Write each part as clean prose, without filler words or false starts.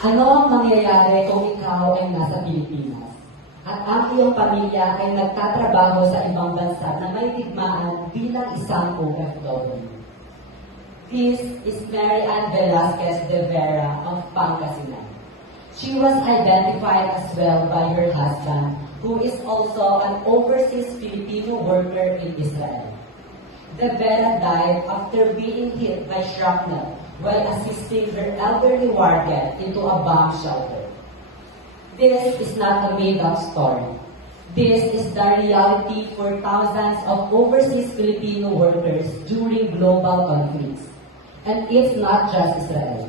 Ano ang mangyayari kung ikaw ay nasa Pilipinas at ang iyong pamilya ay nagtatrabaho sa ibang bansa na may digmaan bilang isang OFW? This is Mary Ann Velasquez de Vera of Pangasinan. She was identified as well by her husband, who is also an overseas Filipino worker in Israel. De Vera died after being hit by shrapnel while assisting her elderly warden into a bomb shelter. This is not a made-up story. This is the reality for thousands of overseas Filipino workers during global conflicts. And it's not just Israel.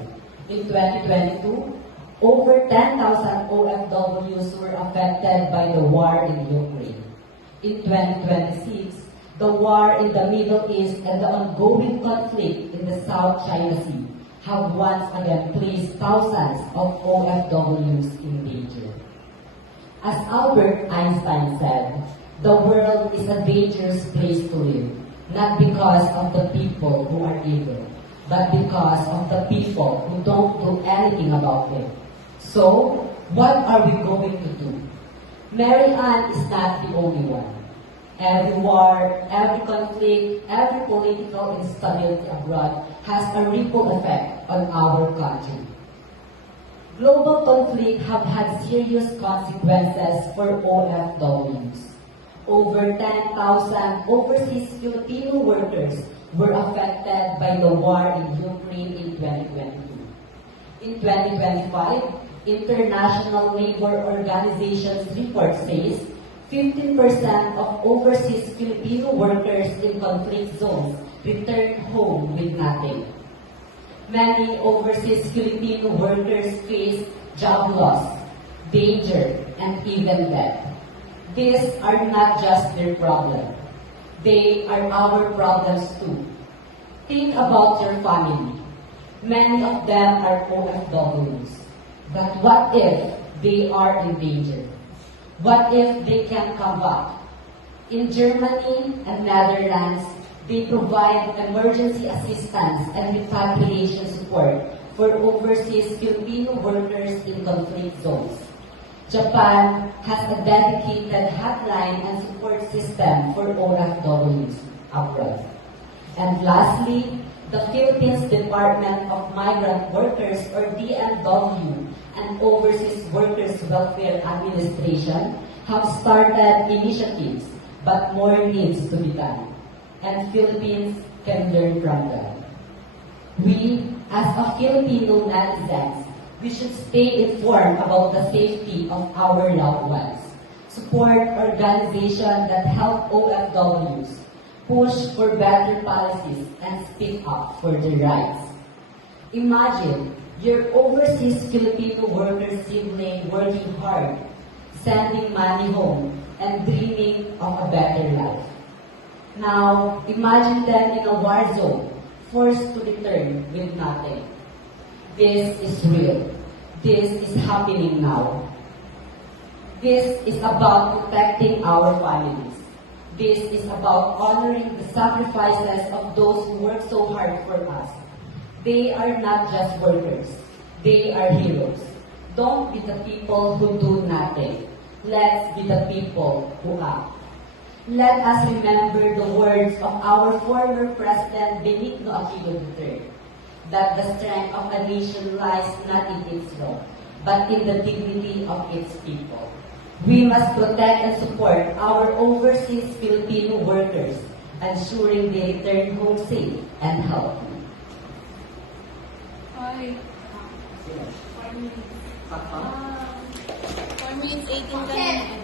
In 2022, over 10,000 OFWs were affected by the war in Ukraine. In 2026, the war in the Middle East and the ongoing conflict in the South China Sea have once again placed thousands of OFWs in danger. As Albert Einstein said, the world is a dangerous place to live, not because of the people who are evil, but because of the people who don't do anything about it. So, what are we going to do? Mary Ann is not the only one. Every war, every conflict, every political instability abroad has a ripple effect on our country. Global conflict have had serious consequences for OFWs. Over 10,000 overseas Filipino workers were affected by the war in Ukraine in 2022. In 2025, International Labor Organization's report says 15% of overseas Filipino workers in conflict zones returned home with nothing. Many overseas Filipino workers face job loss, danger, and even death. These are not just their problem. They are our problems too. Think about your family. Many of them are OFWs. But what if they are in danger? What if they can come back? In Germany and Netherlands, they provide emergency assistance and repatriation support for overseas Filipino workers in conflict zones. Japan has a dedicated hotline and support system for OFWs abroad. And lastly, the Philippines Department of Migrant Workers, or DMW, and Overseas Workers Welfare Administration have started initiatives, but more needs to be done, and Philippines can learn from them. We, as a Filipino netizens, we should stay informed about the safety of our loved ones, support organizations that help OFWs, push for better policies, and speak up for their rights. Imagine your overseas Filipino worker sibling working hard, sending money home, and dreaming of a better life. Now, imagine them in a war zone, forced to return with nothing. This is real. This is happening now. This is about protecting our families. This is about honoring the sacrifices of those who work so hard for us. They are not just workers. They are heroes. Don't be the people who do nothing. Let's be the people who act. Let us remember the words of our former President Benigno Aquino III, that the strength of a nation lies not in its law, but in the dignity of its people. We must protect and support our overseas Filipino workers, ensuring they return home safe and healthy. 4 minutes 18 ka na.